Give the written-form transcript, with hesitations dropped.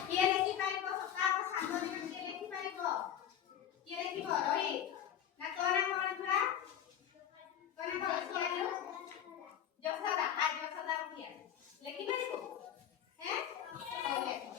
କିଏ ଲେଖିପାରିବ ସକାଳ ସାଙ୍ଗ ଦିନ କିଏ ଲେଖିପାରିବ କିଏ ଲେଖିବ ରୋହିତ ନା ତୋ ନାଁ କଣ ଥିଲା ତୋ ନାଁ କଣ କିଆଲୁ ଯଶୋଦା ଯଶୋଦା ଉଠିଆ ଲେଖିପାରିବୁ ହେଁ ହଉ ଲେଖ